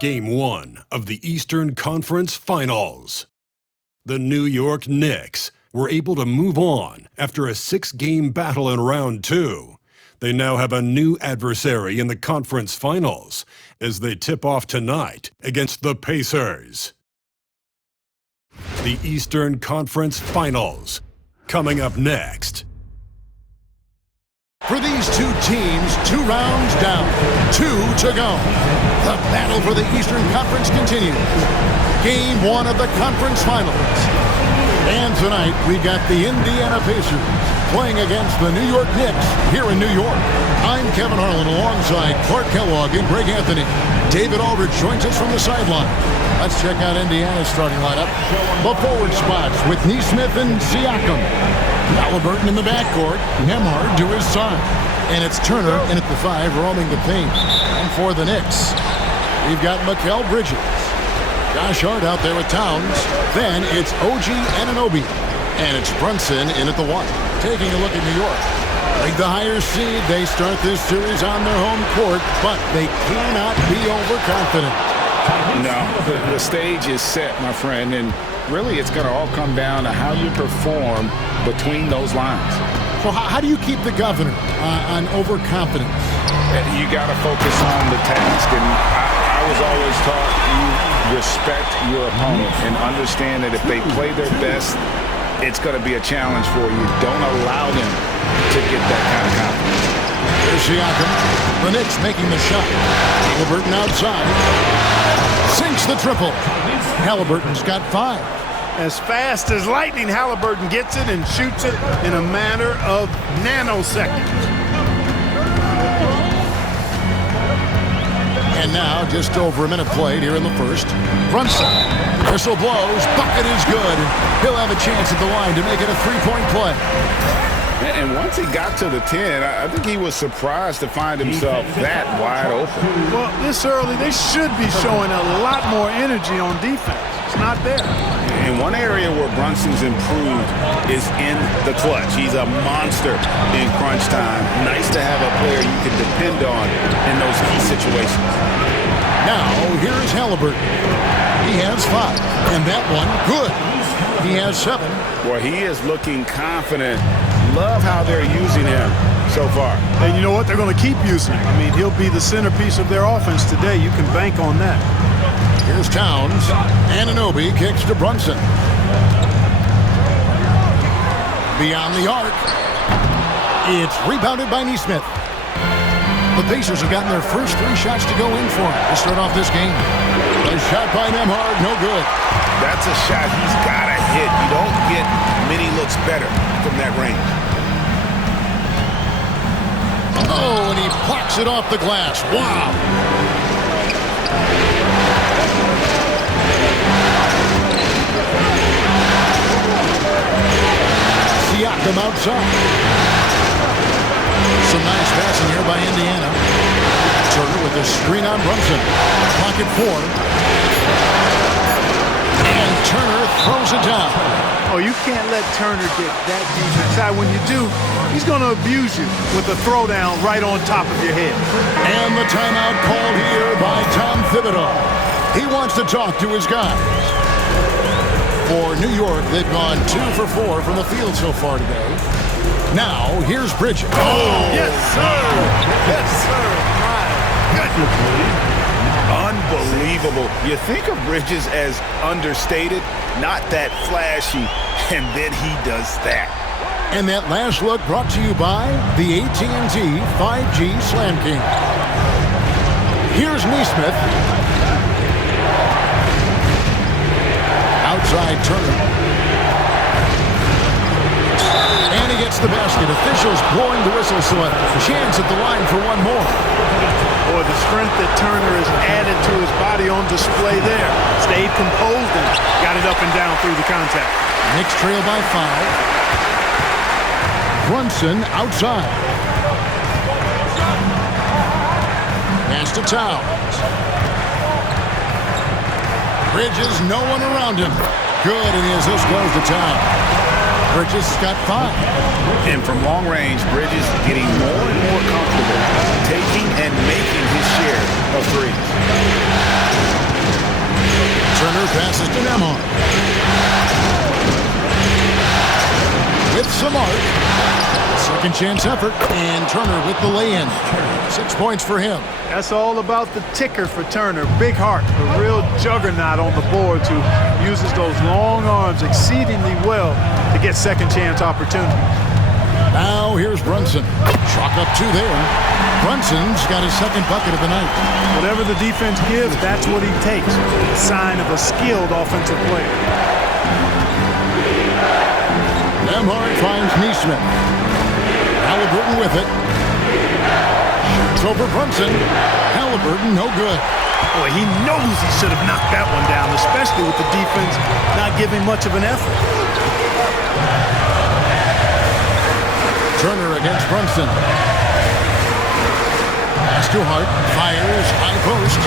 Game 1 of the Eastern Conference Finals. The New York Knicks were able to move on after a 6-game battle in round 2. They now have a new adversary in the conference finals as they tip off tonight against the Pacers. The Eastern Conference Finals, coming up next. For these two teams, 2 rounds down, 2 to go. The battle for the Eastern Conference continues. Game 1 of the conference finals. And tonight, we got the Indiana Pacers playing against the New York Knicks here in New York. I'm Kevin Harlan alongside Clark Kellogg and Greg Anthony. David Aldridge joins us from the sideline. Let's check out Indiana's starting lineup. The forward spots with Nesmith and Siakam. Halliburton in the backcourt, Nembhard to his side. And it's Turner in at the 5, roaming the paint. And for the Knicks, we've got Mikal Bridges. Josh Hart out there with Towns. Then it's OG Anunoby. And it's Brunson in at the 1. Taking a look at New York. Like the higher seed, they start this series on their home court, but they cannot be overconfident. No, the stage is set, my friend, and really it's going to all come down to how you perform between those lines. So how do you keep the governor on overconfidence? You got to focus on the task, and I was always taught you respect your opponent and understand that if they play their best, it's going to be a challenge for you. Don't allow them to get that kind of confidence. Here's Siakam. The Knicks making the shot. Halliburton outside. Sinks the triple. Halliburton's got 5. As fast as lightning, Halliburton gets it and shoots it in a matter of nanoseconds. And now, just over a minute played here in the first. Brunson. Whistle blows. Bucket is good. He'll have a chance at the line to make it a 3-point play. And once he got to the 10, I think he was surprised to find himself that wide open. Well, this early, they should be showing a lot more energy on defense. It's not there. And one area where Brunson's improved is in the clutch. He's a monster in crunch time. Nice to have a player you can depend on in those key situations. Now, here's Halliburton. He has 5. And that one, good. He has 7. Well, he is looking confident. Love how they're using him so far. And you know what? They're going to keep using him. I mean, he'll be the centerpiece of their offense today. You can bank on that. Here's Towns. Anunoby kicks to Brunson. Beyond the arc. It's rebounded by Nesmith. The Pacers have gotten their first 3 shots to go in for him to start off this game. A shot by Nembhard, no good. That's a shot he's got to hit. You don't get many looks better from that range. Oh, and he blocks it off the glass. Wow. Siakam outside. Some nice passing here by Indiana. Turner with a screen on Brunson. Pocket 4. And Turner throws it down. Oh, you can't let Turner get that deep inside. When you do, he's going to abuse you with a throwdown right on top of your head. And the timeout called here by Tom Thibodeau. He wants to talk to his guys. For New York, they've gone 2 for 4 from the field so far today. Now, here's Bridges. Oh, yes, sir. Yes, sir. My goodness. Unbelievable. You think of Bridges as understated, not that flashy, and then he does that. And that last look brought to you by the AT&T 5G Slam King. Here's Nesmith. Outside Turner. And he gets the basket. Officials blowing the whistle, so a chance at the line for one more. Boy, the strength that Turner has added to his body on display there. Stayed composed and got it up and down through the contact. Knicks trail by 5. Brunson outside. Pass to Towns. Bridges, no one around him. Good, and he has this close to Towns. Bridges got 5. And from long range, Bridges getting more and more comfortable taking and making his share of threes. Nembhard. With some arc. Second chance effort. And Turner with the lay-in. 6 points for him. That's all about the ticker for Turner. Big heart, a real juggernaut on the boards who uses those long arms exceedingly well to get second chance opportunities. Now here's Brunson. Chalk up 2 there. Brunson's got his second bucket of the night. Whatever the defense gives, that's what he takes. A sign of a skilled offensive player. Nembhard finds Neesmith. Halliburton with it. Shoots over Brunson. Halliburton, no good. Boy, he knows he should have knocked that one down, especially with the defense not giving much of an effort. Turner against Brunson. Pass to Hart. Fires. High post.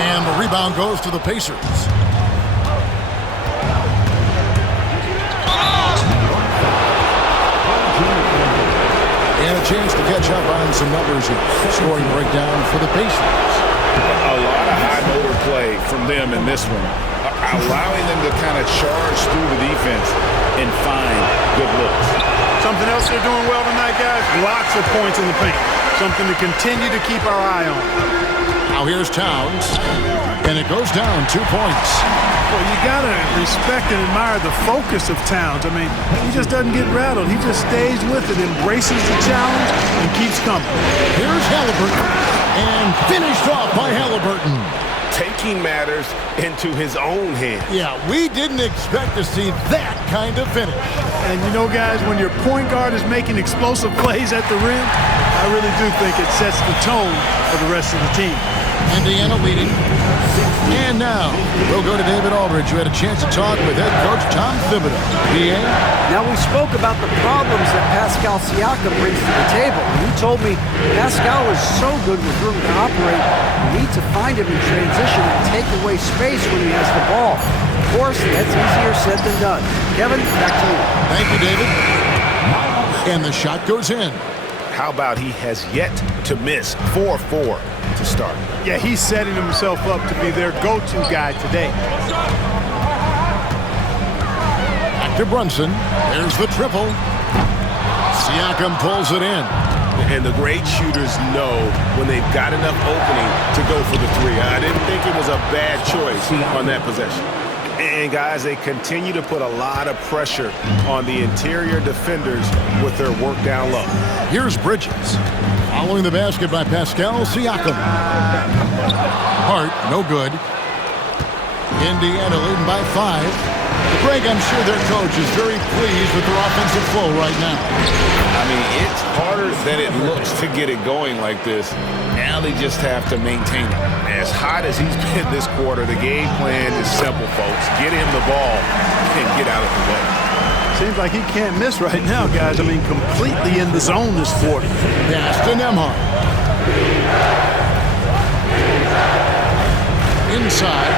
And the rebound goes to the Pacers. And a chance to catch up on some numbers here. Scoring breakdown for the Pacers. A lot of high motor play from them in this one. Allowing them to kind of charge through the defense and find good looks. Something else they're doing well tonight, guys, lots of points in the paint. Something to continue to keep our eye on. Now here's Towns, and it goes down 2 points. Well, you got to respect and admire the focus of Towns. I mean, he just doesn't get rattled. He just stays with it, embraces the challenge, and keeps coming. Here's Halliburton, and finished off by Halliburton. Taking matters into his own hands. Yeah, we didn't expect to see that kind of finish. And you know, guys, when your point guard is making explosive plays at the rim, I really do think it sets the tone for the rest of the team. Indiana leading. And now, we'll go to David Aldridge, who had a chance to talk with head coach Tom Thibodeau. DA? Now, we spoke about the problems that Pascal Siakam brings to the table. And he told me Pascal is so good with room to operate, you need to find him in transition and take away space when he has the ball. Of course, that's easier said than done. Kevin, back to you. Thank you, David. And the shot goes in. How about he has yet to miss 4-4 to start? Yeah, he's setting himself up to be their go-to guy today. Back to Brunson. There's the triple. Siakam pulls it in. And the great shooters know when they've got enough opening to go for the three. I didn't think it was a bad choice on that possession. And, guys, they continue to put a lot of pressure on the interior defenders with their work down low. Here's Bridges. Following the basket by Pascal Siakam. Hart, no good. Indiana leading by 5. Greg, I'm sure their coach is very pleased with their offensive flow right now. I mean, it's harder than it looks to get it going like this. Now they just have to maintain it. As hot as he's been this quarter, the game plan is simple, folks. Get him the ball and get out of the way. Seems like he can't miss right now, guys. I mean, completely in the zone this quarter. Pass to Nembhard. Inside.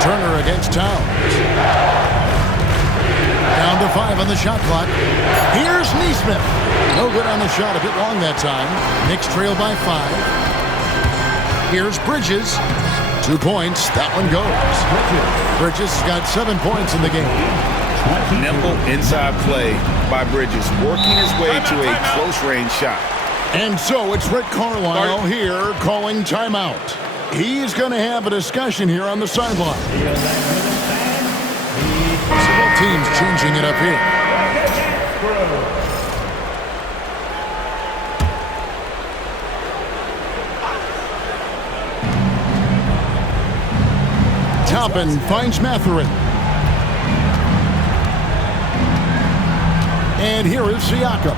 Turner against Towns. Down to 5 on the shot clock. Here's Neesmith. No good on the shot, a bit long that time. Knicks trail by 5. Here's Bridges. 2 points. That one goes. Bridges got 7 points in the game. Nimble inside play by Bridges, working his way to a close-range shot. And so it's Rick Carlisle here calling timeout. He's going to have a discussion here on the sideline. So both teams changing it up here. Toppin finds Mathurin. And here is Siakam.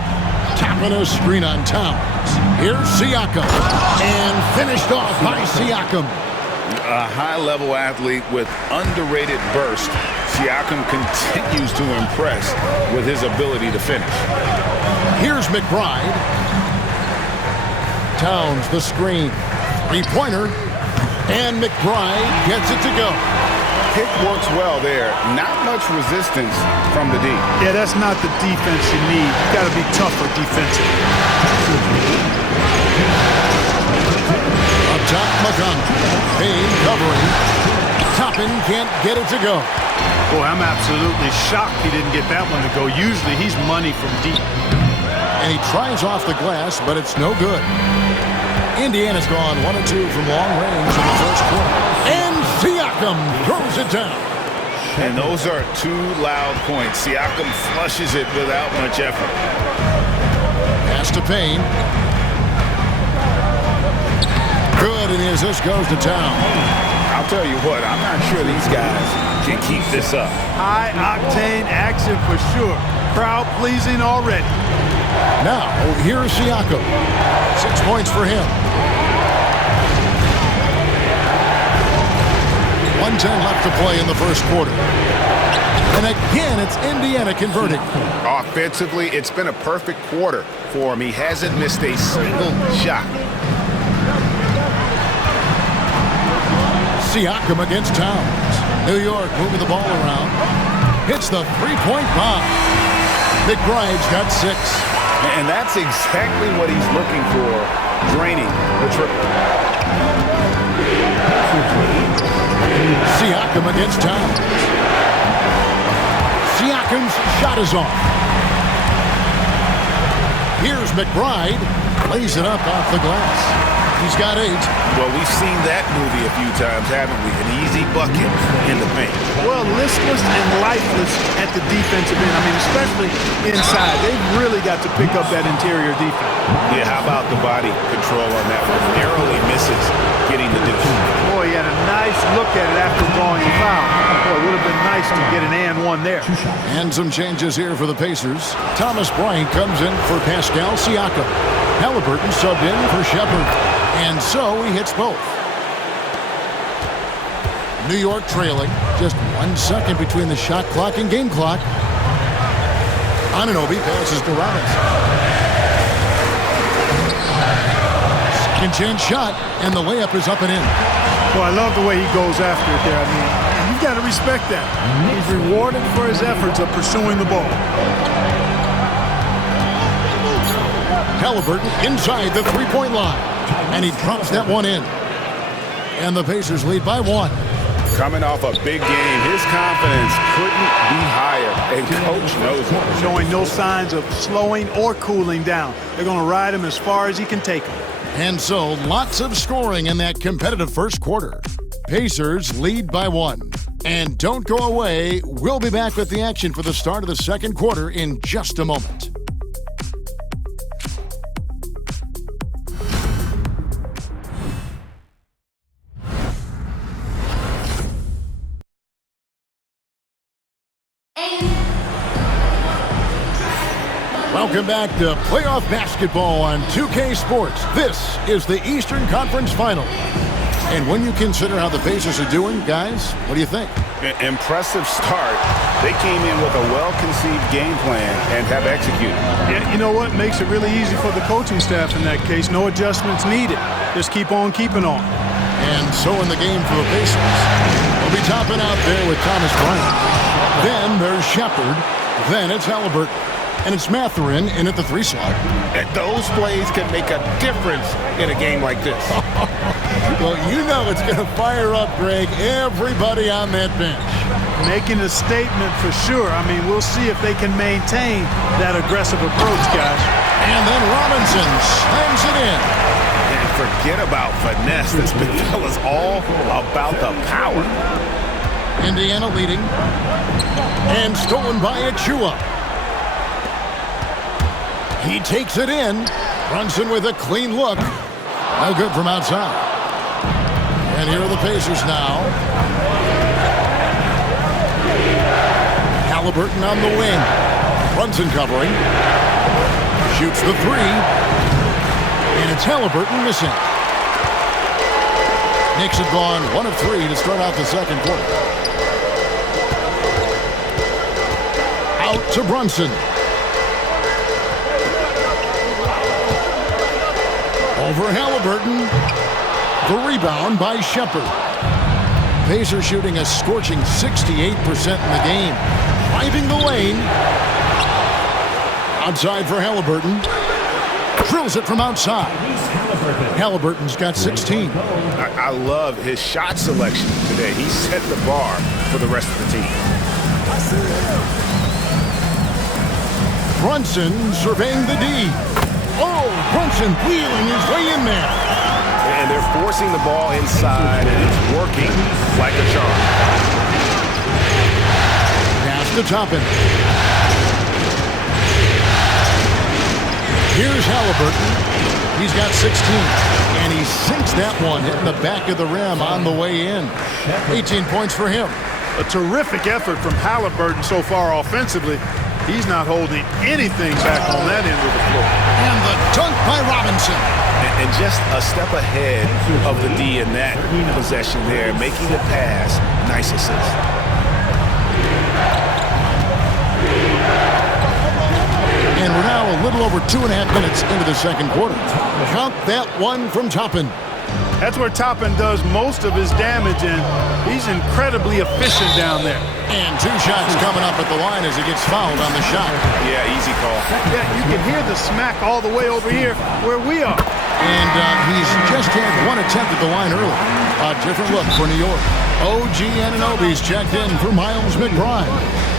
Tapping a screen on Towns. Here's Siakam. And finished off by Siakam. A high-level athlete with underrated burst. Siakam continues to impress with his ability to finish. Here's McBride. Towns the screen. Three-pointer. And McBride gets it to go. Pick works well there. Not much resistance from the D. Yeah, that's not the defense you need. You got to be tougher defensively. A top McConnell. Payne covering. Toppin can't get it to go. Boy, I'm absolutely shocked he didn't get that one to go. Usually he's money from deep. And he tries off the glass, but it's no good. Indiana's gone 1 of 2 from long range in the first quarter. And Siakam throws it down. And those are 2 loud points. Siakam flushes it without much effort. Pass to Payne. Good, and his assist goes to town. I'll tell you what, I'm not sure these guys can keep this up. High-octane action for sure. Crowd-pleasing already. Now, here's Siakam. 6 points for him. 1:10 left to play in the first quarter. And again, it's Indiana converting. Offensively, it's been a perfect quarter for him. He hasn't missed a single shot. Siakam against Towns. New York moving the ball around. Hits the three-point bomb. McBride's got 6. And that's exactly what he's looking for, draining the triple. Siakam against Towns. Siakam's shot is off. Here's McBride. Lays it up off the glass. He's got 8. Well, we've seen that movie a few times, haven't we? An easy bucket in the paint. Well, listless and lifeless at the defensive end. I mean, especially inside. They've really got to pick up that interior defense. Yeah, how about the body control on that one? Narrowly misses getting the deuce. Boy, he had a nice look at it after drawing the foul. Boy, it would have been nice to get an and one there. And some changes here for the Pacers. Thomas Bryant comes in for Pascal Siakam. Halliburton subbed in for Shepard. And so he hits both. New York trailing. Just 1 second between the shot clock and game clock. Anunoby passes to Robinson. Second chance shot, and the layup is up and in. Well, I love the way he goes after it there. I mean, you've got to respect that. He's rewarded for his efforts of pursuing the ball. Halliburton inside the three-point line. And he drops that one in. And the Pacers lead by 1. Coming off a big game, his confidence couldn't be higher. And coach knows it. Showing no signs of slowing or cooling down. They're going to ride him as far as he can take him. And so, lots of scoring in that competitive first quarter. Pacers lead by 1. And don't go away. We'll be back with the action for the start of the second quarter in just a moment. Welcome back to playoff basketball on 2K Sports. This is the Eastern Conference Final. And when you consider how the Pacers are doing, guys, what do you think? Impressive start. They came in with a well-conceived game plan and have executed. Yeah, you know what? Makes it really easy for the coaching staff in that case. No adjustments needed. Just keep on keeping on. And so in the game for the Pacers, they'll be topping out there with Thomas Bryant. Then there's Shepard. Then it's Halliburton. And it's Mathurin in at the 3 slot. And those plays can make a difference in a game like this. Well, you know it's going to fire up, Greg, everybody on that bench. Making a statement for sure. I mean, we'll see if they can maintain that aggressive approach, guys. And then Robinson slams it in. And forget about finesse. This big fella's all about the power. Indiana leading. And stolen by Achua. He takes it in. Brunson with a clean look. No good from outside. And here are the Pacers now. Halliburton on the wing. Brunson covering. Shoots the 3. And it's Halliburton missing. Knicks have gone 1 of 3 to start out the second quarter. Out to Brunson. Over Halliburton. The rebound by Shepard. Pacers shooting a scorching 68% in the game. Driving the lane. Outside for Halliburton. Drills it from outside. Halliburton's got 16. I love his shot selection today. He set the bar for the rest of the team. Brunson surveying the D. Oh, Brunson wheeling his way in there. And they're forcing the ball inside, and it's working like a charm. Pass to Toppin. Here's Halliburton. He's got 16. And he sinks that one, hitting the back of the rim on the way in. 18 points for him. A terrific effort from Halliburton so far offensively. He's not holding anything back on that end of the floor. And the dunk by Robinson. And just a step ahead of the D in that possession there, making the pass. Nice assist. And we're now a little over 2.5 minutes into the second quarter. Count that one from Toppin. That's where Toppin does most of his damage, and he's incredibly efficient down there. And 2 shots coming up at the line as he gets fouled on the shot. Yeah, easy call. Yeah, you can hear the smack all the way over here where we are. And he's just had 1 attempt at the line early. A different look for New York. OG Anunoby's checked in for Miles McBride.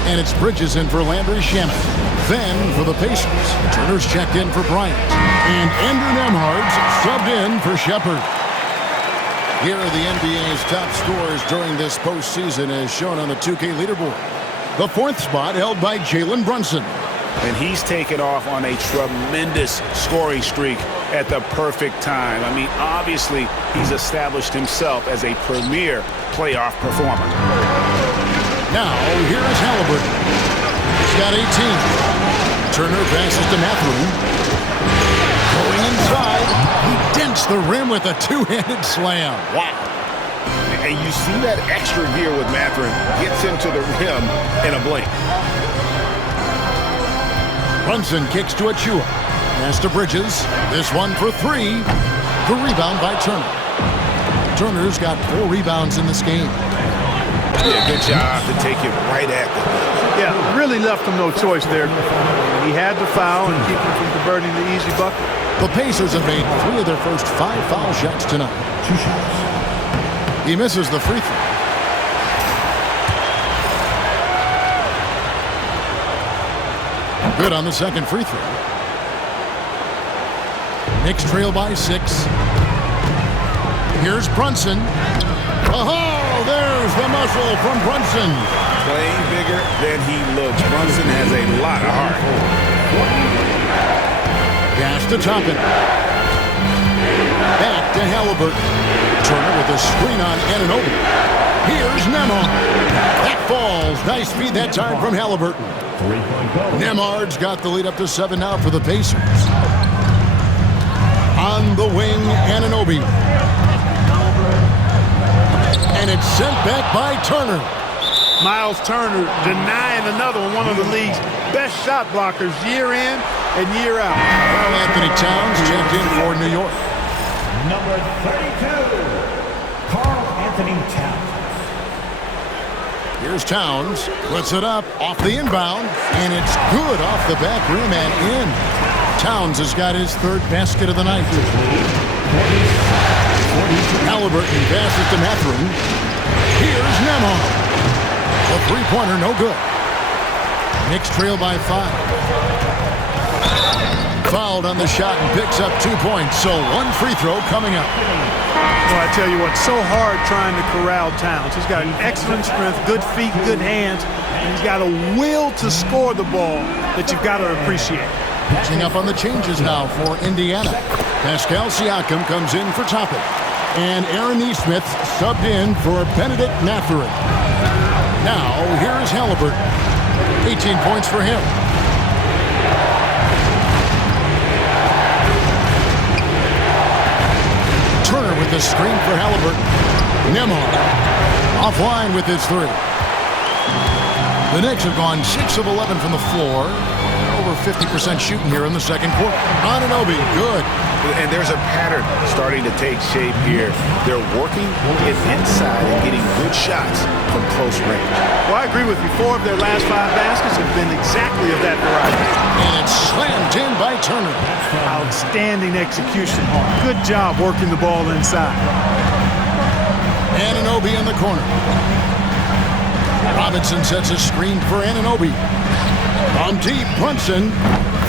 And it's Bridges in for Landry Shamet. Then for the Pacers, Turner's checked in for Bryant. And Andrew Nembhard's subbed in for Shepard. Here are the NBA's top scorers during this postseason as shown on the 2K leaderboard. The 4th spot held by Jalen Brunson. And he's taken off on a tremendous scoring streak at the perfect time. I mean, obviously, he's established himself as a premier playoff performer. Now, here's Halliburton. He's got 18. Turner passes to Mathurin. Going inside, he dents the rim with a 2-handed slam. Wow. And you see that extra gear with Mathurin. Gets him to the rim in a blink. Brunson kicks to Achua. Pass to Bridges. This one for 3. The rebound by Turner. Turner's got 4 rebounds in this game. Yeah, good job to take it right at them. Yeah, really left him no choice there. He had to foul and keep him from converting the easy bucket. The Pacers have made 3 of their first 5 foul shots tonight. 2 shots. He misses the free throw. Good on the second free throw. Knicks trail by 6. Here's Brunson. Oh, there's the muscle from Brunson. Playing bigger than he looks. Brunson has a lot of heart. Pass to Toppin. Back to Halliburton. Turner with a screen on Anunoby. Here's Nembhard. That falls. Nice feed that time from Halliburton. Nembhard's got the lead up to 7 now for the Pacers. On the wing, Anunoby. And it's sent back by Turner. Miles Turner denying another one of the league's best shot blockers year in and year out. Carl Anthony Towns checked in for New York. Number 32, Carl Anthony Towns. Here's Towns, puts it up off the inbound, and it's good off the back rim and in. Towns has got his 3rd basket of the night. Halliburton passes to Mathurin. Here's Nembhard. The 3-pointer, no good. Knicks trail by 5. Fouled on the shot and picks up 2 points, so 1 free throw coming up. Well, I tell you what, so hard trying to corral Towns. He's got excellent strength, good feet, good hands, and he's got a will to score the ball that you've got to appreciate. Pitching up on the changes now for Indiana. Pascal Siakam comes in for Toppin. And Aaron Nesmith subbed in for Benedict Mathurin. Now, here's Halliburton. 18 points for him. Turner with the screen for Halliburton. Nembhard offline with his 3. The Knicks have gone 6 of 11 from the floor. Over 50% shooting here in the second quarter. Anunoby, good. And there's a pattern starting to take shape here. They're working it inside and getting good shots from close range. Well, I agree with you. 4 of their last 5 baskets have been exactly of that variety. And it's slammed in by Turner. Outstanding execution. Good job working the ball inside. Anunoby in the corner. Robinson sets a screen for Anunoby. On deep, Brunson.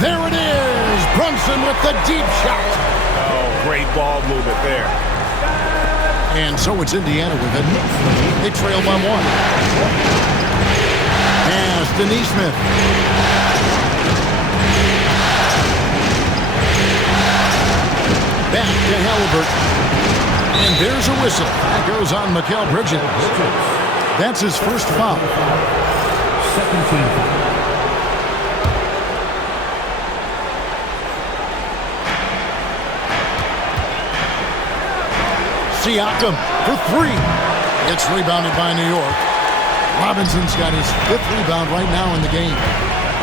There it is! Brunson with the deep shot. Oh, great ball movement there. And so it's Indiana with it. They trail by 1. Pass to Neesmith. Back to Halliburton. And there's a whistle. That goes on Mikal Bridges. That's his first foul. 17. Siakam for 3. It's rebounded by New York. Robinson's got his 5th rebound right now in the game.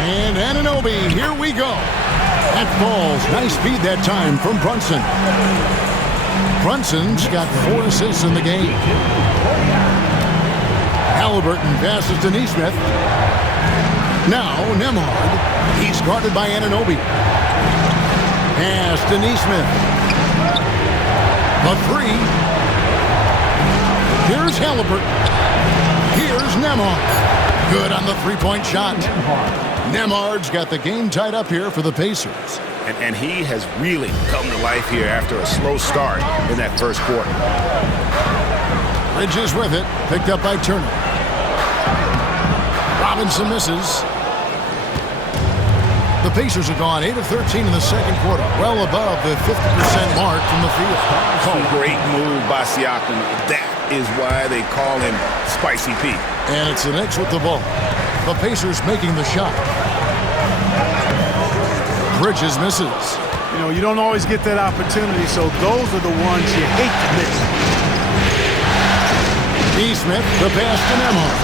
And Anunoby, here we go. That falls. Nice feed that time from Brunson. Brunson's got 4 assists in the game. Halliburton passes to Neesmith. Now Nembhard. He's guarded by Anunoby. Pass to Neesmith. A 3. Here's Halliburton. Here's Nembhard. Good on the 3-point shot. Nembhard's got the game tied up here for the Pacers. And he has really come to life here after a slow start in that first quarter. Bridges with it. Picked up by Turner. Robinson misses. The Pacers have gone 8 of 13 in the second quarter, well above the 50% mark from the field. Oh, great move by Siakam. That is why they call him Spicy Pete. And it's the Knicks with the ball. The Pacers making the shot. Bridges misses. You know, you don't always get that opportunity, so those are the ones you hate to miss. Neesmith, the pass to Nembhard.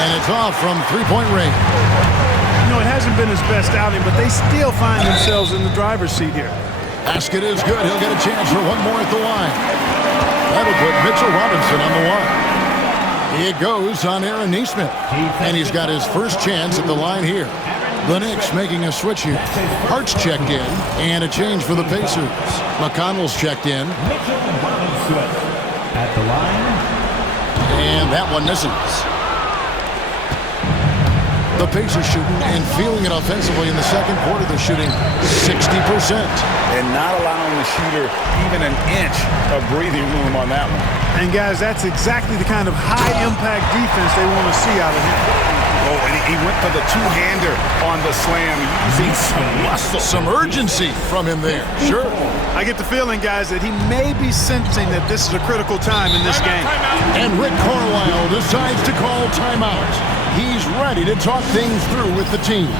And it's off from 3-point range. You know, it hasn't been his best outing, but they still find themselves in the driver's seat here. Basket is good. He'll get a chance for one more at the line. That'll put Mitchell Robinson on the line. It goes on Aaron Neesmith. And he's got his first chance at the line here. The Knicks making a switch here. Hart's checked in, and a change for the Pacers. McConnell's checked in. Mitchell Robinson at the line. And that one misses. The Pacers shooting and feeling it offensively in the second quarter. They're shooting 60%. And not allowing the shooter even an inch of breathing room on that one. And guys, that's exactly the kind of high-impact defense they want to see out of him. Oh, and he went for the two-hander on the slam, using some muscle. Some urgency from him there. Sure. I get the feeling, guys, that he may be sensing that this is a critical time in this game. And Rick Carlisle decides to call timeout. He's ready to talk things through with the team.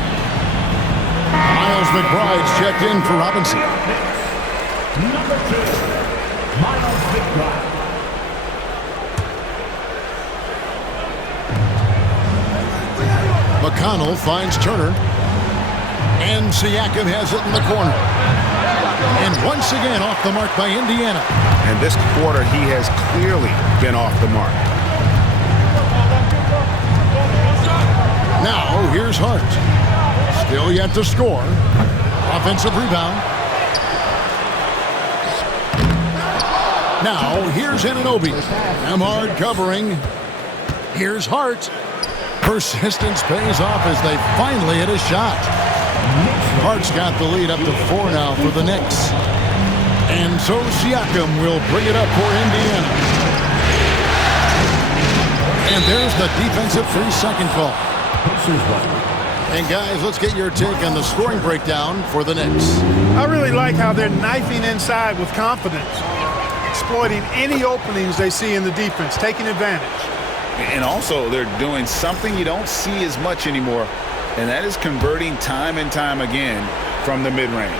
Miles McBride's checked in for Robinson. Number 2, Miles McBride. McConnell finds Turner. And Siakam has it in the corner. And once again off the mark by Indiana. And this quarter, he has clearly been off the mark. Now, here's Hart. Still yet to score. Offensive rebound. Now, here's Anunoby. Nembhard covering. Here's Hart. Persistence pays off as they finally hit a shot. Hart's got the lead up to 4 now for the Knicks. And so Siakam will bring it up for Indiana. And there's the defensive 3-second call. And guys, let's get your take on the scoring breakdown for the Knicks. I really like how they're knifing inside with confidence, exploiting any openings they see in the defense, taking advantage. And also, they're doing something you don't see as much anymore, and that is converting time and time again from the mid-range.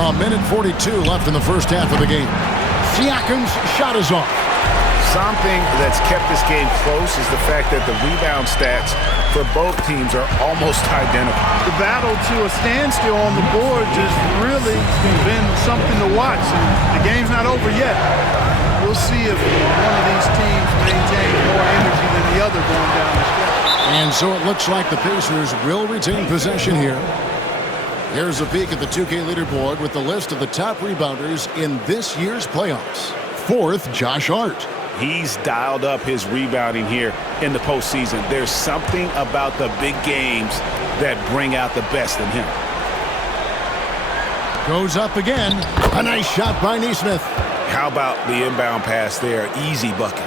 A minute 42 left in the first half of the game. Siakam's shot is off. something that's kept this game close is the fact that the rebound stats for both teams are almost identical. The battle to a standstill on the boards has really been something to watch. And the game's not over yet. We'll see if one of these teams maintains more energy than the other going down the stretch. And so it looks like the Pacers will retain possession here. Here's a peek at the 2K leaderboard with the list of the top rebounders in this year's playoffs. Fourth, Josh Hart. He's dialed up his rebounding here in the postseason. There's something about the big games that bring out the best in him. Goes up again. A nice shot by Nesmith. How about the inbound pass there? Easy bucket.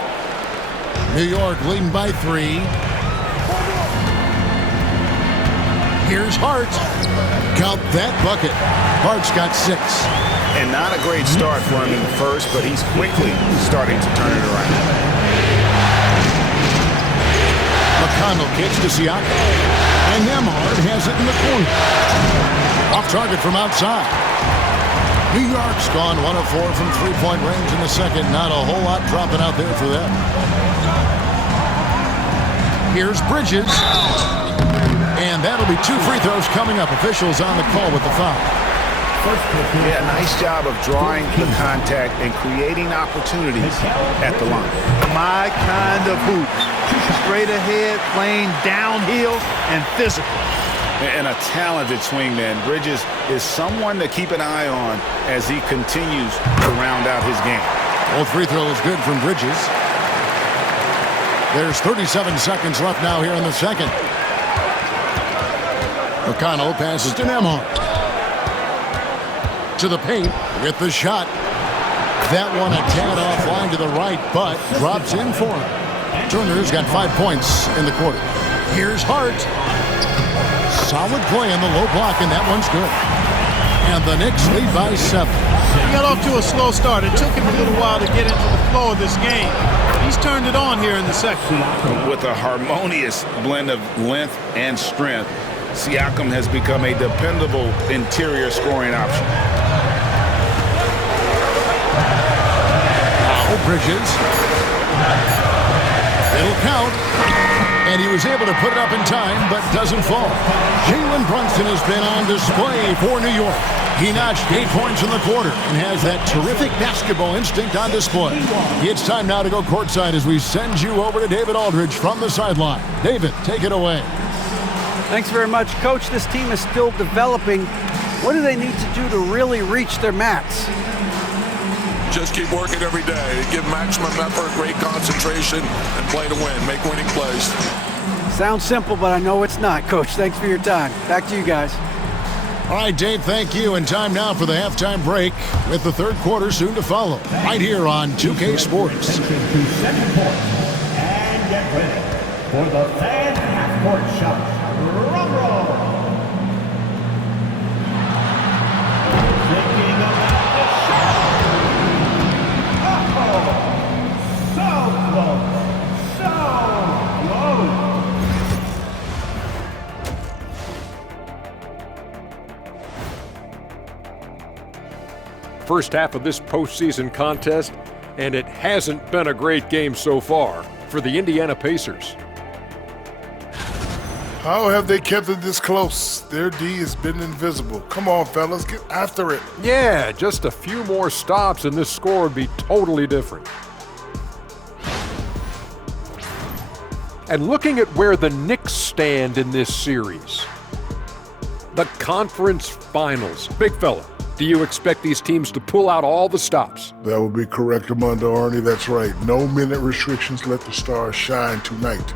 New York leading by 3. Here's Hart. Count that bucket. Hart's got 6. And not a great start for him in the first, but he's quickly starting to turn it around. McConnell kicks to Siakam. And Nembhard has it in the corner. Off target from outside. New York's gone 1 of 4 from three-point range in the second. Not a whole lot dropping out there for them. Here's Bridges. And that'll be 2 free throws coming up. Officials on the call with the foul. Yeah, nice job of drawing the contact and creating opportunities at the line. My kind of hoop. Straight ahead, playing downhill, and physical. And a talented swingman. Bridges is someone to keep an eye on as he continues to round out his game. Both free throws good from Bridges. There's 37 seconds left now here in the second. McConnell passes to Nembhard. To the paint with the shot. That one a tad offline to the right, but drops in for him. Turner's got 5 points in the quarter. Here's Hart. Solid play in the low block, and that one's good. And the Knicks lead by 7. He got off to a slow start. It took him a little while to get into the flow of this game. He's turned it on here in the second. With a harmonious blend of length and strength, Siakam has become a dependable interior scoring option. Bridges. It'll count. And he was able to put it up in time, but doesn't fall. Jalen Brunson has been on display for New York. He notched 8 points in the quarter and has that terrific basketball instinct on display. It's time now to go courtside as we send you over to David Aldridge from the sideline. David, take it away. Thanks very much, Coach. This team is still developing. What do they need to do to really reach their max? Just keep working every day. Give maximum effort, great concentration, and play to win. Make winning plays. Sounds simple, but I know it's not, Coach. Thanks for your time. Back to you guys. All right, Dave, thank you. And time now for the halftime break with the third quarter soon to follow. Right here on 2K Sports. Attention to second point. And get ready for the fan half-court shot. Drum roll. Thinking about the shot. Oh, so close. So close. First half of this postseason contest, and it hasn't been a great game so far for the Indiana Pacers. How have they kept it this close? Their D has been invisible. Come on, fellas, get after it. Yeah, just a few more stops and this score would be totally different. And looking at where the Knicks stand in this series, the conference finals. Big fella, do you expect these teams to pull out all the stops? That would be correct, Armando Arnie. That's right. No minute restrictions. Let the stars shine tonight.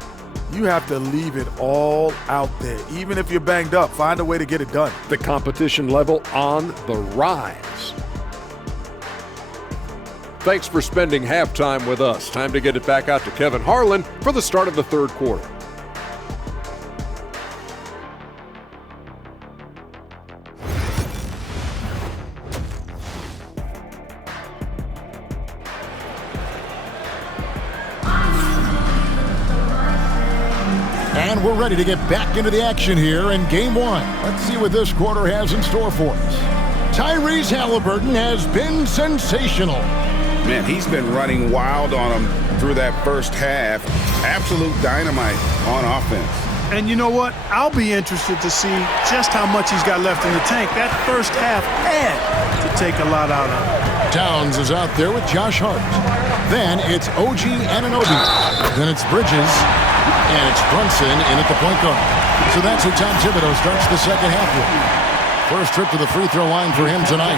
You have to leave it all out there. Even if you're banged up, find a way to get it done. The competition level on the rise. Thanks for spending halftime with us. Time to get it back out to Kevin Harlan for the start of the third quarter. And we're ready to get back into the action here in Game 1. Let's see what this quarter has in store for us. Tyrese Halliburton has been sensational. Man, he's been running wild on him through that first half. Absolute dynamite on offense. And you know what? I'll be interested to see just how much he's got left in the tank. That first half had to take a lot out of him. Towns is out there with Josh Hart. Then it's OG Anunoby. Then it's Bridges. And it's Brunson in at the point guard. So that's who Tom Thibodeau starts the second half with. First trip to the free throw line for him tonight.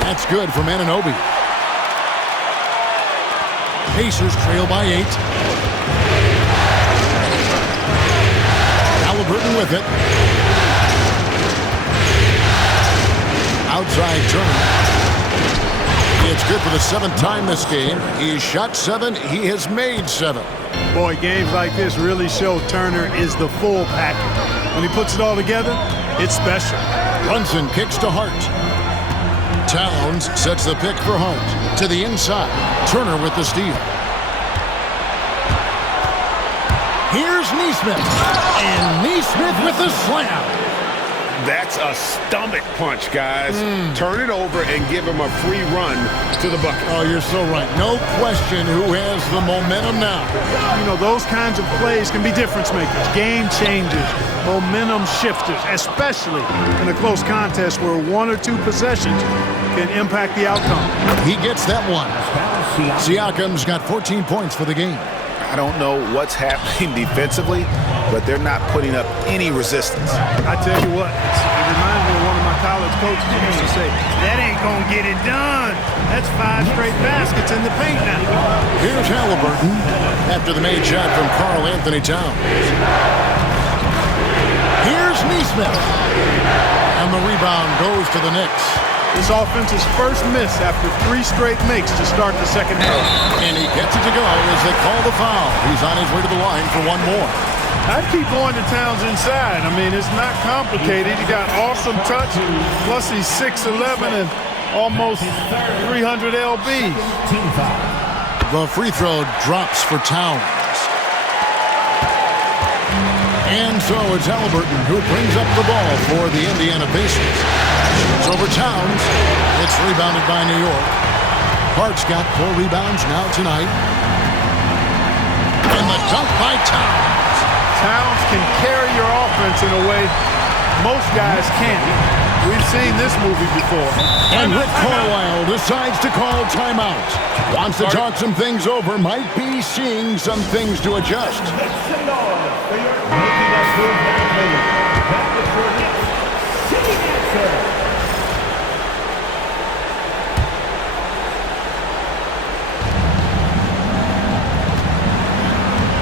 That's good from Anunoby. Pacers trail by 8. Halliburton with it. Outside Turner. It's good for the 7th time this game. He's shot 7. He has made 7. Boy, games like this really show Turner is the full package. When he puts it all together, it's special. Brunson kicks to Hart. Towns sets the pick for Hart. To the inside. Turner with the steal. Here's Neesmith. And Neesmith with the slam. That's a stomach punch, guys. Turn it over and give him a free run to the bucket. Oh, you're so right. No question who has the momentum now. You know, those kinds of plays can be difference makers, game changers, momentum shifters, especially in a close contest where 1 or 2 possessions can impact the outcome. He gets that one. Siakam's got 14 points for the game. I don't know what's happening defensively, but they're not putting up any resistance. I tell you what, it reminds me of one of my college coaches who used to say, that ain't going to get it done. That's 5 straight baskets in the paint now. Here's Halliburton after the made shot from Karl Anthony Towns. Here's Neesmith. And the rebound goes to the Knicks. This offense's first miss after 3 straight makes to start the second half. And he gets it to go as they call the foul. He's on his way to the line for 1 more. I'd keep going to Towns inside. I mean, it's not complicated. He got awesome touch, plus he's 6'11" and almost 300 lbs. The free throw drops for Towns. And so it's Halliburton who brings up the ball for the Indiana Pacers. It's over Towns. It's rebounded by New York. Hart's got 4 rebounds now tonight. And the dunk by Towns. Towns can carry your offense in a way most guys can't. We've seen this movie before. And Rick Carlisle decides to call timeout. Wants to talk some things over. Might be seeing some things to adjust.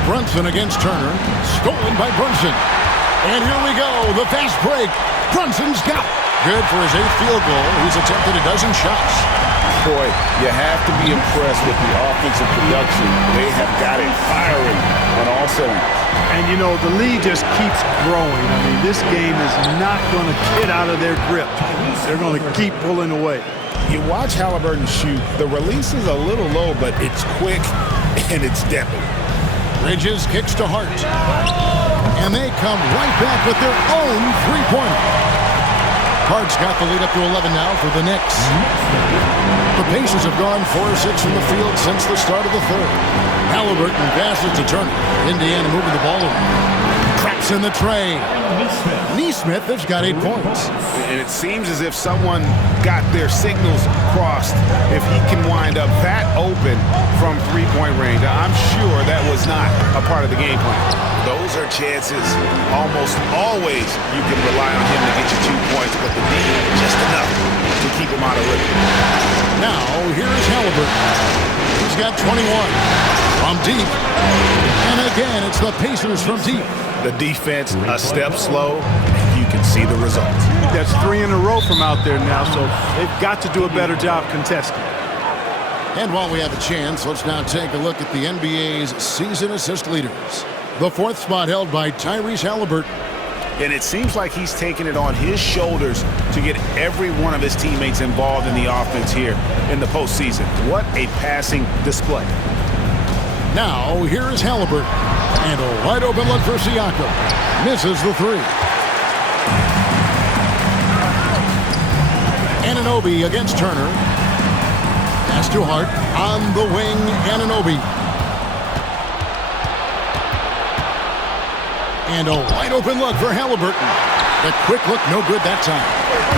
Brunson against Turner. Stolen by Brunson. And here we go. The fast break. Brunson's got it. Good for his 8th field goal. He's attempted a dozen shots. Boy, you have to be impressed with the offensive production. They have got it firing on all cylinders. And, you know, the lead just keeps growing. I mean, this game is not going to get out of their grip. They're going to keep pulling away. You watch Halliburton shoot. The release is a little low, but it's quick and it's deadly. Bridges kicks to Hart. And they come right back with their own three-pointer. Hart's got the lead up to 11 now for the Knicks. The Pacers have gone 4-6 from the field since the start of the third. Halliburton passes to Turner. Indiana moving the ball around. Traps in the tray. Neesmith has got 8 points. And it seems as if someone got their signals crossed if he can wind up that open from three-point range. I'm sure that was not a part of the game plan. Those are chances almost always you can rely on him to get you 2 points, but the D just enough to keep him out of rhythm. Now, here's Halliburton. He's got 21 from deep. And again, it's the Pacers from deep. The defense a step slow, and you can see the result. That's 3 in a row from out there now, so they've got to do a better job contesting. And while we have a chance, let's now take a look at the NBA's season assist leaders. The 4th spot held by Tyrese Halliburton. And it seems like he's taking it on his shoulders to get every one of his teammates involved in the offense here in the postseason. What a passing display. Now, here is Halliburton. And a wide open look for Siakam. Misses the 3. Anunoby against Turner. Pass to Hart. On the wing, Anunoby. And a wide open look for Halliburton. The quick look, no good that time.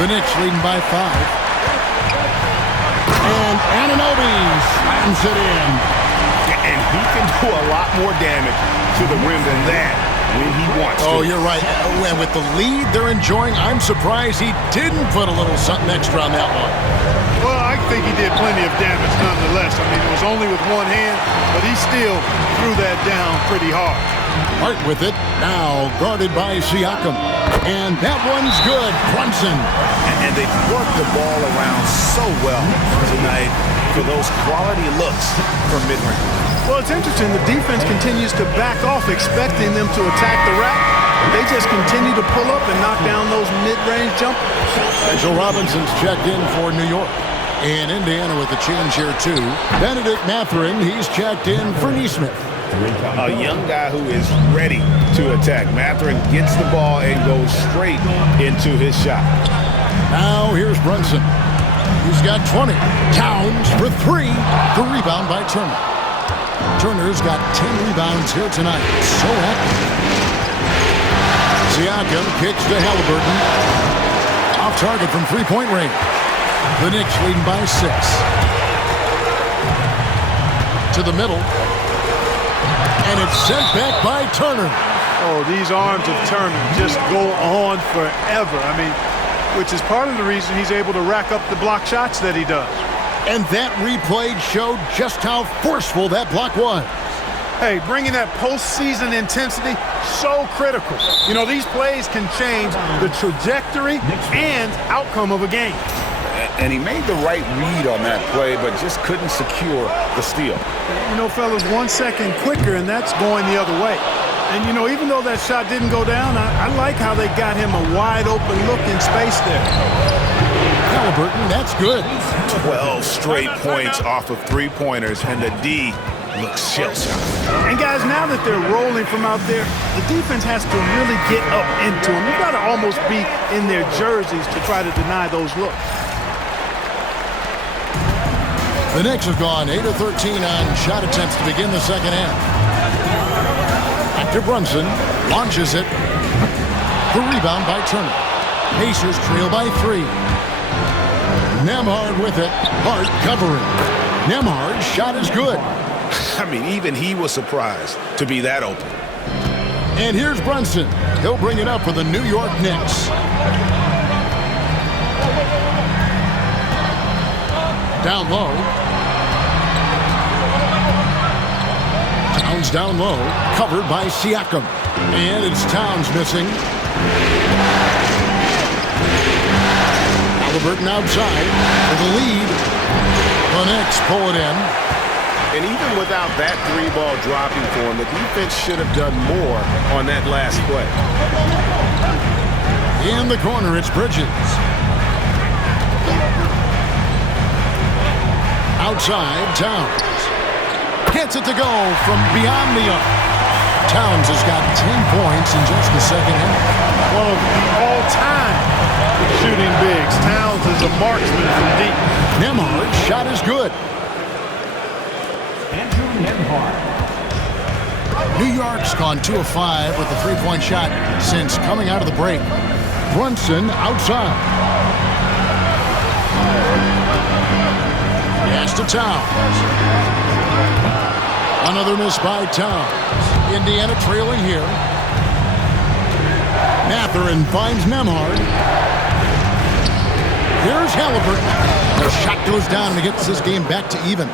The Knicks leading by 5. And Anunoby slams it in. And he can do a lot more damage to the rim than that when he wants to. Oh, you're right. And with the lead they're enjoying, I'm surprised he didn't put a little something extra on that one. Well, I think he did plenty of damage nonetheless. I mean, it was only with one hand, but he still threw that down pretty hard. Hart with it, now guarded by Siakam. And that one's good. Brunson. And they've worked the ball around so well tonight for those quality looks from mid-range. Well, it's interesting. The defense continues to back off, expecting them to attack the rack. They just continue to pull up and knock down those mid-range jumpers. Mitchell Robinson's checked in for New York. And Indiana with a change here, too. Benedict Mathurin, he's checked in for Nesmith. A young guy who is ready to attack. Mathurin gets the ball and goes straight into his shot. Now here's Brunson. He's got 20. Towns for 3. The rebound by Turner. Turner's got 10 rebounds here tonight. So happy. Siakam kicks to Halliburton. Off target from three-point range. The Knicks leading by 6. To the middle. And it's sent back by Turner. Oh, these arms of Turner just go on forever. I mean, which is part of the reason he's able to rack up the block shots that he does. And that replay showed just how forceful that block was. Hey, bringing that postseason intensity, so critical. You know, these plays can change the trajectory and outcome of a game. And he made the right read on that play, but just couldn't secure the steal. You know, fellas, 1 second quicker, and that's going the other way. And, you know, even though that shot didn't go down, I like how they got him a wide-open look in space there. Halliburton, that's good. 12 straight points off of three-pointers, and the D looks shell-shocked. And, guys, now that they're rolling from out there, the defense has to really get up into them. You've got to almost be in their jerseys to try to deny those looks. The Knicks have gone 8 of 13 on shot attempts to begin the second half. After Brunson launches it. The rebound by Turner. Pacers trail by 3. Nembhard with it. Hart covering. Nembhard's shot is good. I mean, even he was surprised to be that open. And here's Brunson. He'll bring it up for the New York Knicks. Down low. Towns down low. Covered by Siakam. And it's Towns missing. Halliburton outside for the lead. The Knicks pull it in. And even without that three-ball dropping for him, the defense should have done more on that last play. In the corner, it's Bridges. Outside, Towns. Gets it to go from beyond the arc. Towns has got 10 points in just the second half. One of the all-time shooting bigs. Towns is a marksman from deep. Nembhard's shot is good. Andrew Nembhard. New York's gone 2 of 5 with a three-point shot since coming out of the break. Brunson outside. Pass to Towns. Another miss by Towns. Indiana trailing here. Mathurin finds Nembhard. Here's Halliburton. The shot goes down and he gets this game back to even.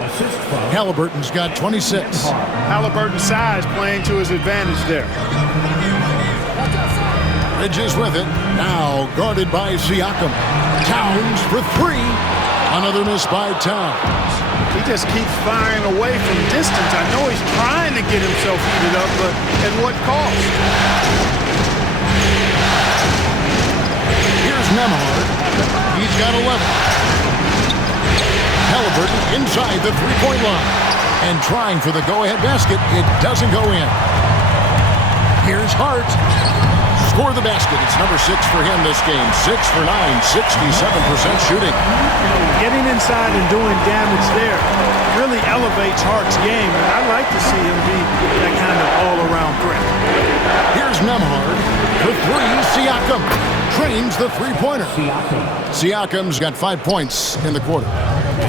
Halliburton's got 26. Halliburton's size playing to his advantage there. Bridges with it. Now guarded by Siakam. Towns for 3. Another miss by Towns. He just keeps firing away from distance. I know he's trying to get himself heated up, but at what cost? Here's Nembhard. He's got 11. Halliburton inside the three-point line. And trying for the go-ahead basket. It doesn't go in. Here's Hart. for the basket. It's number 6 for him this game. 6 for 9, 67% shooting. Getting inside and doing damage there really elevates Hart's game, and I like to see him be that kind of all-around threat. Here's Nembhard for 3. Siakam trains the three-pointer. Siakam's got 5 points in the quarter.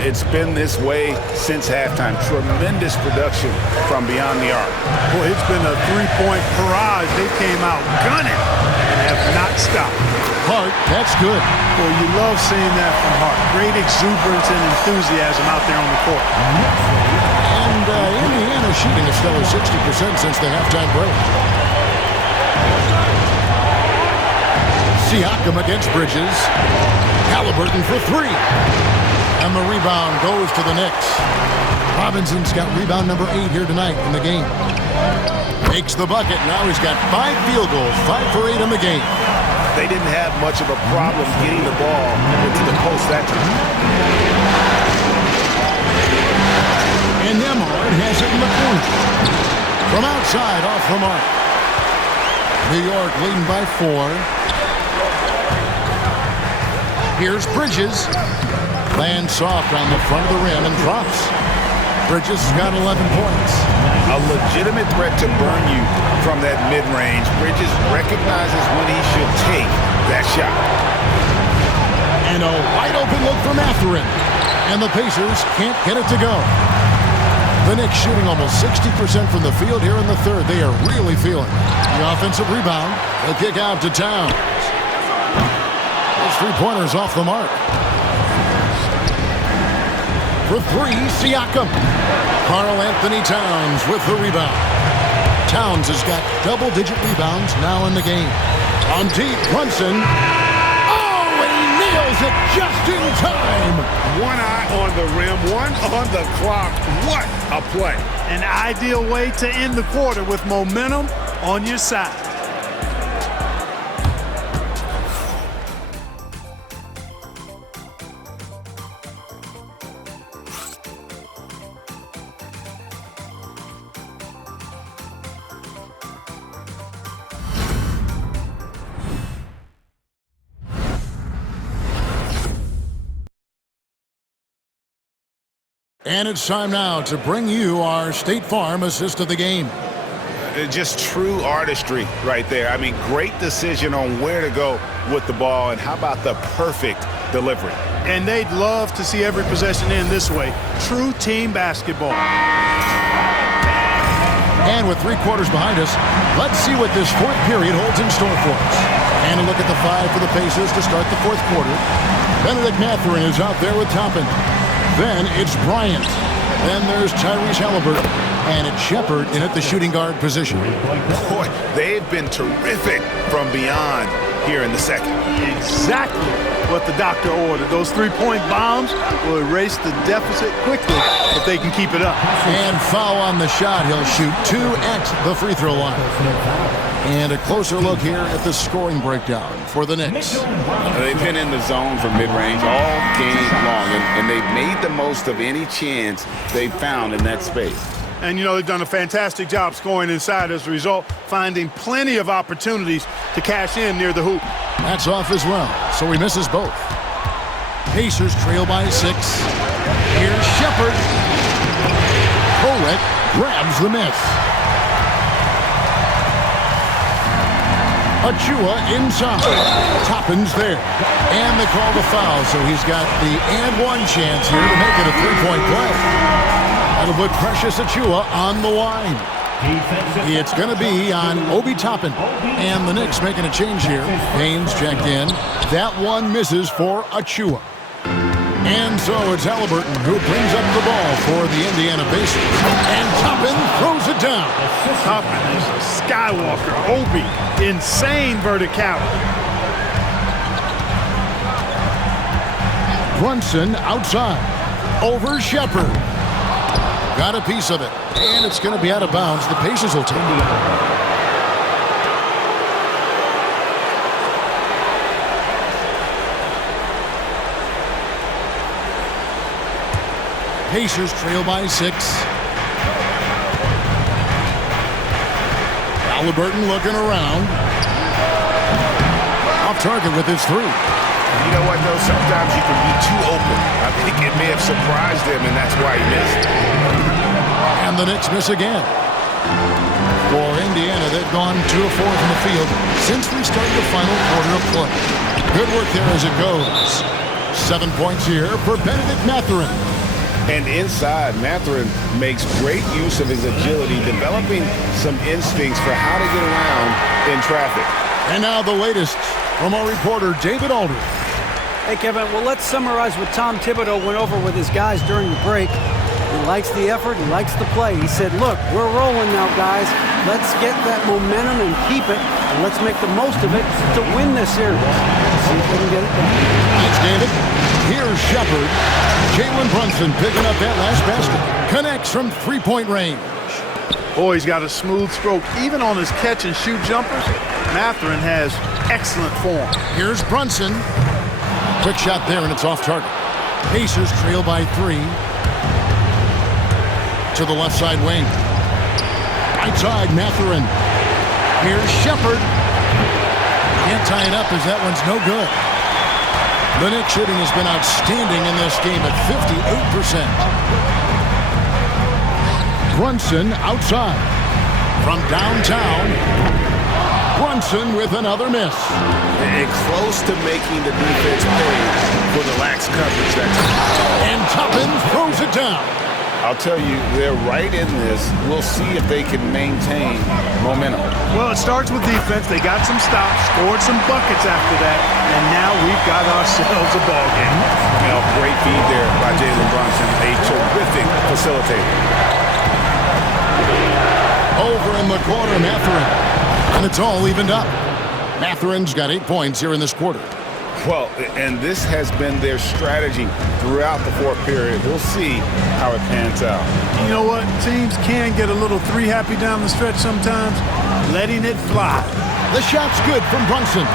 It's been this way since halftime. Tremendous production from beyond the arc. Boy, it's been a three-point barrage. They came out gunning and have not stopped. Hart, that's good. Boy, you love seeing that from Hart. Great exuberance and enthusiasm out there on the court. And Indiana shooting a stellar 60% since the halftime break. Siakam against Bridges. Halliburton for 3. And the rebound goes to the Knicks. Robinson's got rebound number 8 here tonight in the game. Makes the bucket. Now he's got 5 field goals, 5 for 8 in the game. They didn't have much of a problem getting the ball into the post that time. And Nembhard has it in the corner. From outside, off the mark. New York leading by 4. Here's Bridges. Lands soft on the front of the rim and drops. Bridges has got 11 points. A legitimate threat to burn you from that mid-range. Bridges recognizes when he should take that shot. And a wide-open look for Mathurin. And the Pacers can't get it to go. The Knicks shooting almost 60% from the field here in the third. They are really feeling it. The offensive rebound. The kick out to Towns. Those three-pointers off the mark. For 3, Siakam. Karl Anthony Towns with the rebound. Towns has got double-digit rebounds now in the game. On deep, Brunson. Oh, and he nails it just in time. One eye on the rim, one on the clock. What a play. An ideal way to end the quarter with momentum on your side. And it's time now to bring you our State Farm assist of the game. Just true artistry right there. I mean, great decision on where to go with the ball, and how about the perfect delivery? And they'd love to see every possession end this way. True team basketball. And with 3 quarters behind us, let's see what this fourth period holds in store for us. And a look at the 5 for the Pacers to start the fourth quarter. Benedict Mathurin is out there with Toppin. Then it's Bryant. Then there's Tyrese Halliburton. And it's Shepard in at the shooting guard position. Boy, they've been terrific from beyond here in the second. Exactly what the doctor ordered. Those 3-point bombs will erase the deficit quickly if they can keep it up. And foul on the shot. He'll shoot 2 at the free throw line. And a closer look here at the scoring breakdown for the Knicks. They've been in the zone for mid-range all game long, and they've made the most of any chance they've found in that space. And, you know, they've done a fantastic job scoring inside as a result, finding plenty of opportunities to cash in near the hoop. That's off as well, so he misses both. Pacers trail by 6. Here's Shepard. Colette grabs the miss. Achua inside. Toppin's there. And they call the foul, so he's got the and-one chance here to make it a 3-point play. That'll put Precious Achua on the line. It's going to be on Obi Toppin. And the Knicks making a change here. Haynes checked in. That one misses for Achua. And so it's Halliburton who brings up the ball for the Indiana Pacers. And Toppin throws it down. Toppin is a Skywalker. Obi, insane verticality. Brunson outside. Over Shepard. Got a piece of it. And it's going to be out of bounds. The Pacers will take it. Pacers trail by 6. Halliburton looking around. Off target with his three. You know what, though? Sometimes you can be too open. I think it may have surprised him, and that's why he missed. And the Knicks miss again. For Indiana, they've gone 2 of 4 from the field since we started the final quarter of play. Good work there as it goes. 7 points here for Benedict Mathurin. And inside, Mathurin makes great use of his agility, developing some instincts for how to get around in traffic. And now the latest from our reporter, David Aldridge. Hey, Kevin, well, let's summarize what Tom Thibodeau went over with his guys during the break. He likes the effort, he likes the play. He said, look, we're rolling now, guys. Let's get that momentum and keep it, and let's make the most of it to win this series. See if we can get it done. Thanks, David. Here's Shepard. Jalen Brunson picking up that last basket. Connects from three-point range. Boy, he's got a smooth stroke. Even on his catch-and-shoot jumpers, Mathurin has excellent form. Here's Brunson. Quick shot there, and it's off target. Pacers trail by 3. To the left side wing. Right side, Mathurin. Here's Shepard. Can't tie it up as that one's no good. The Knicks shooting has been outstanding in this game at 58%. Brunson outside. From downtown. Brunson with another miss. And close to making the defense pay for the lax coverage that time. And Toppin throws it down. I'll tell you, they're right in this. We'll see if they can maintain momentum. Well, it starts with defense. They got some stops, scored some buckets after that, and now we've got ourselves a ball game. You know, great feed there by Jalen Brunson, a terrific facilitator. Over in the corner, Mathurin. And it's all evened up. Mathurin's got 8 points here in this quarter. Well, and this has been their strategy throughout the fourth period. We'll see how it pans out. You know what? Teams can get a little three-happy down the stretch sometimes, letting it fly. The shot's good from Brunson.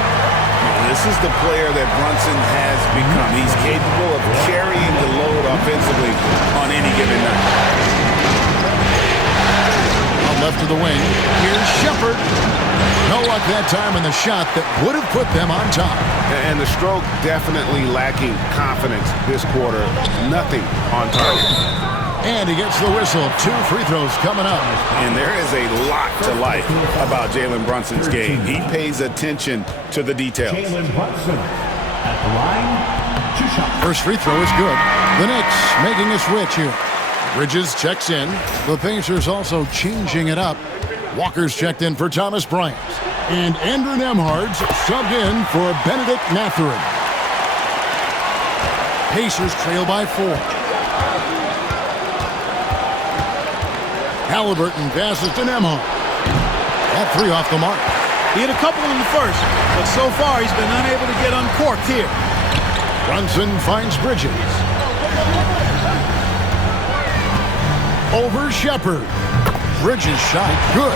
This is the player that Brunson has become. He's capable of carrying the load offensively on any given night. Left of the wing. Here's Shepard. No luck that time in the shot that would have put them on top. And the stroke definitely lacking confidence this quarter. Nothing on target. And he gets the whistle. 2 free throws coming up. And there is a lot to like about Jalen Brunson's game. He pays attention to the details. Jalen Brunson at the line. 2 shots. First free throw is good. The Knicks making a switch here. Bridges checks in. The Pacers also changing it up. Walker's checked in for Thomas Bryant. And Andrew Nembhard's subbed in for Benedict Mathurin. Pacers trail by 4. Halliburton passes to Nembhard. That 3 off the mark. He hit a couple in the first, but so far he's been unable to get uncorked here. Brunson finds Bridges. Over Shepard. Bridges shot good.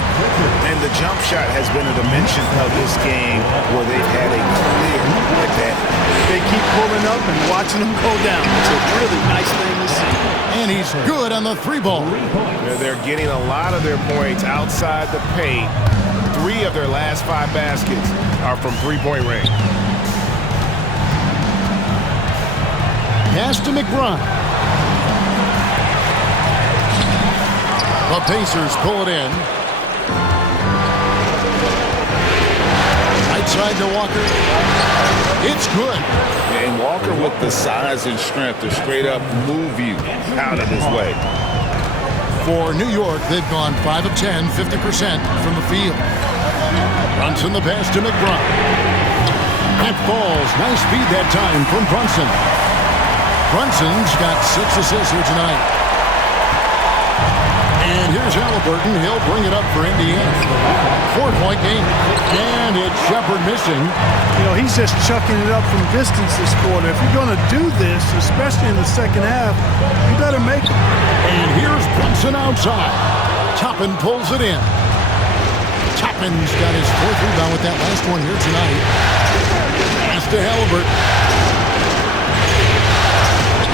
And the jump shot has been a dimension of this game where they've had a clear advantage. They keep pulling up and watching them go down. It's a really nice thing to see. And he's good on the 3-ball. They're getting a lot of their points outside the paint. 3 of their last 5 baskets are from three-point range. Pass to McBride. The Pacers pull it in. Right side to Walker. It's good. And Walker with the size and strength to straight up move you out of his way. For New York, they've gone 5 of 10, 50% from the field. Brunson the pass to McBride. That falls. Nice feed that time from Brunson. Brunson's got 6 assists here tonight. And here's Halliburton. He'll bring it up for Indiana. 4-point game. And it's Shepard missing. You know, he's just chucking it up from distance this quarter. If you're going to do this, especially in the second half, you better make it. And here's Brunson outside. Toppin pulls it in. Toppin's got his 4th rebound with that last one here tonight. Pass to Halliburton.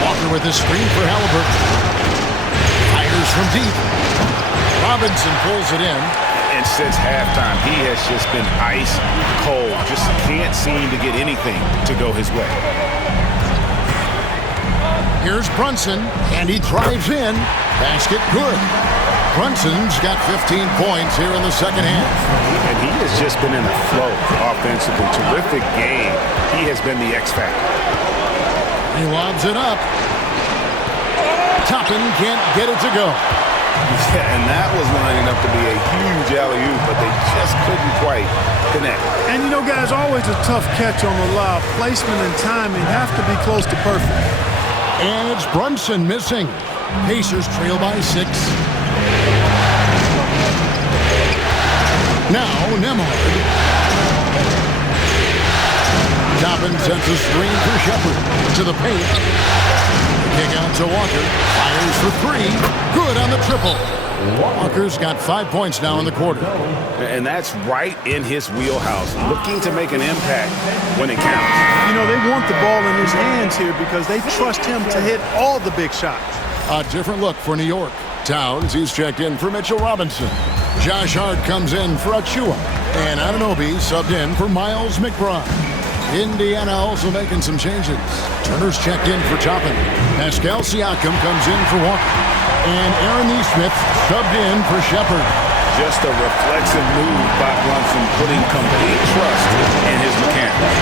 Walker with the screen for Halliburton. Fires from deep. Robinson pulls it in. And since halftime, he has just been ice cold. Just can't seem to get anything to go his way. Here's Brunson, and he drives in. Basket good. Brunson's got 15 points here in the second half. And he has just been in a flow offensively. Terrific game. He has been the X factor. He lobs it up. Toppin can't get it to go. Yeah, and that was lining up to be a huge alley-oop, but they just couldn't quite connect. And, you know, guys, always a tough catch on the lob. Placement and timing have to be close to perfect. And it's Brunson missing. Pacers trail by 6. Now, Nembhard. Toppin sets a screen for Shepard. To the paint. Kick out to Walker. Fires for 3. Good on the triple. Walker's got 5 points now in the quarter. And that's right in his wheelhouse. Looking to make an impact when it counts. You know, they want the ball in his hands here because they trust him to hit all the big shots. A different look for New York. Towns, he's checked in for Mitchell Robinson. Josh Hart comes in for Achua. And Anunoby subbed in for Miles McBride. Indiana also making some changes. Turner's checked in for Toppin. Pascal Siakam comes in for Walker. And Aaron Nesmith subbed in for Shepard. Just a reflexive move by Brunson, putting complete trust in his mechanics.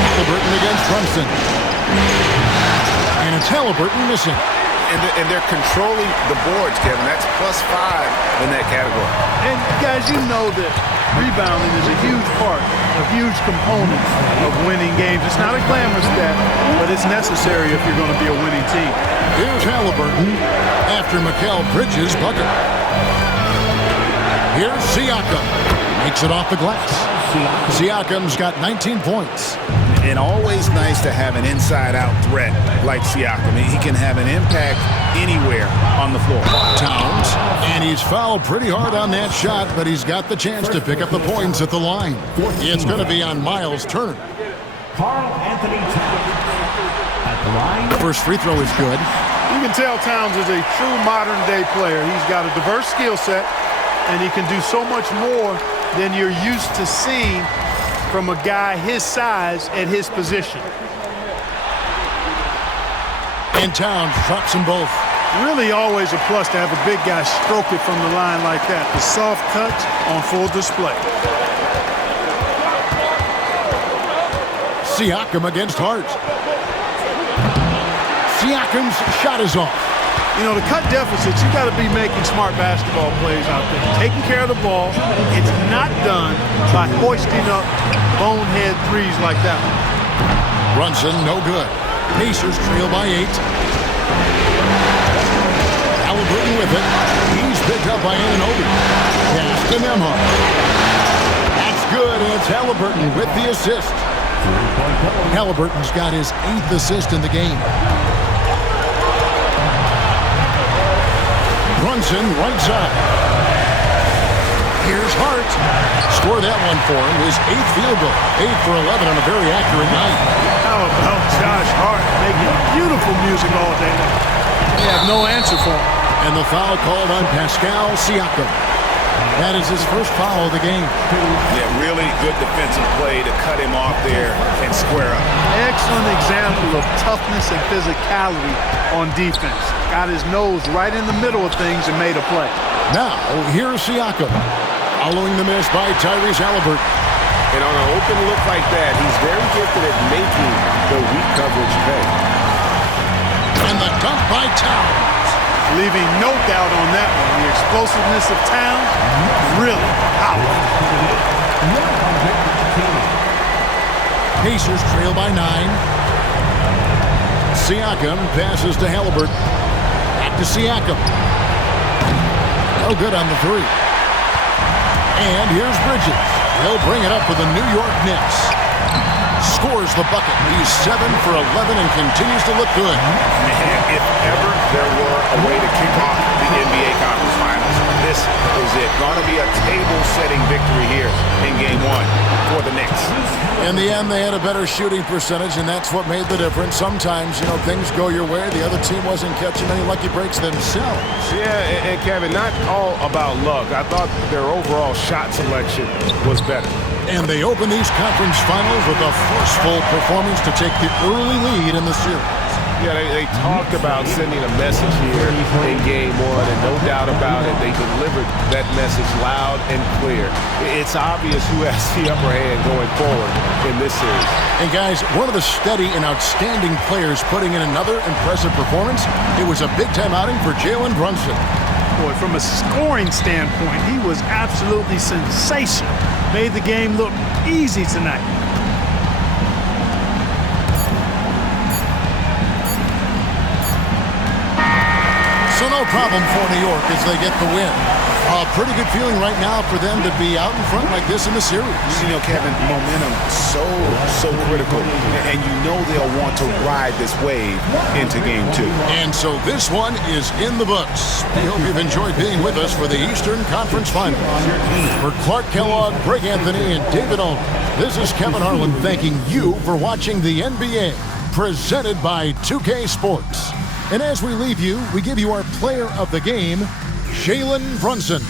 Halliburton against Brunson. And it's Halliburton missing. And they're controlling the boards, Kevin. That's +5 in that category. And, guys, you know that rebounding is a huge part, a huge component of winning games. It's not a glamorous stat, but it's necessary if you're going to be a winning team. Here's Halliburton after Mikal Bridges' bucket. Here's Siakam. Makes it off the glass. Siakam's got 19 points. And always nice to have an inside-out threat like Siakam. He can have an impact anywhere on the floor. Towns, and he's fouled pretty hard on that shot, but he's got the chance to pick up the points at the line. It's going to be on Miles Turner. Karl Anthony Towns at the line. The first free throw is good. You can tell Towns is a true modern-day player. He's got a diverse skill set, and he can do so much more than you're used to seeing from a guy his size at his position. And Towns drops them both. Really always a plus to have a big guy stroke it from the line like that. The soft touch on full display. Siakam against Hart. Siakam's shot is off. You know, to cut deficits, you got to be making smart basketball plays out there. Taking care of the ball. It's not done by hoisting up bonehead threes like that one. Brunson, no good. Pacers trail by 8. Halliburton with it. He's picked up by Anunoby. Pass to Nembhard. That's good, and it's Halliburton with the assist. Halliburton's got his 8th assist in the game. Brunson, right side. Here's Hart. Score that one for him. His 8th field goal. 8 for 11 on a very accurate night. How about Josh Hart making beautiful music all day long? They have no answer for him. And the foul called on Pascal Siakam. That is his first foul of the game. Yeah, really good defensive play to cut him off there and square up. Excellent example of toughness and physicality on defense. Got his nose right in the middle of things and made a play. Now, here's Siakam. Following the miss by Tyrese Halliburton. And on an open look like that, he's very gifted at making the weak coverage pay. And the dunk by Towns. Leaving no doubt on that one. The explosiveness of Towns, really powerful. Pacers trail by 9. Siakam passes to Halliburton. Back to Siakam. No good on the 3. And here's Bridges. He'll bring it up for the New York Knicks. Scores the bucket. He's 7 for 11 and continues to look good. Man, if ever there were a way to kick off the NBA Conference Finals, this is it. Going to be a table-setting victory here in Game 1. for the Knicks. In the end, they had a better shooting percentage, and that's what made the difference. Sometimes, things go your way. The other team wasn't catching any lucky breaks themselves. Yeah, and Kevin, not all about luck. I thought their overall shot selection was better. And they open these conference finals with a forceful performance to take the early lead in the series. Yeah, they talked about sending a message here in Game 1, and no doubt about it, they delivered that message loud and clear. It's obvious who has the upper hand going forward in this series. And guys, one of the steady and outstanding players putting in another impressive performance, it was a big-time outing for Jalen Brunson. Boy, from a scoring standpoint, he was absolutely sensational. Made the game look easy tonight. So no problem for New York as they get the win. A pretty good feeling right now for them to be out in front like this in the series. Kevin, momentum so critical, and they'll want to ride this wave into Game 2. And so this one is in the books. We hope you've enjoyed being with us for the Eastern Conference Finals. For Clark Kellogg, Greg Anthony, and David Alden, this is Kevin Harlan thanking you for watching the NBA, presented by 2K Sports. And as we leave you, we give you our player of the game, Jalen Brunson.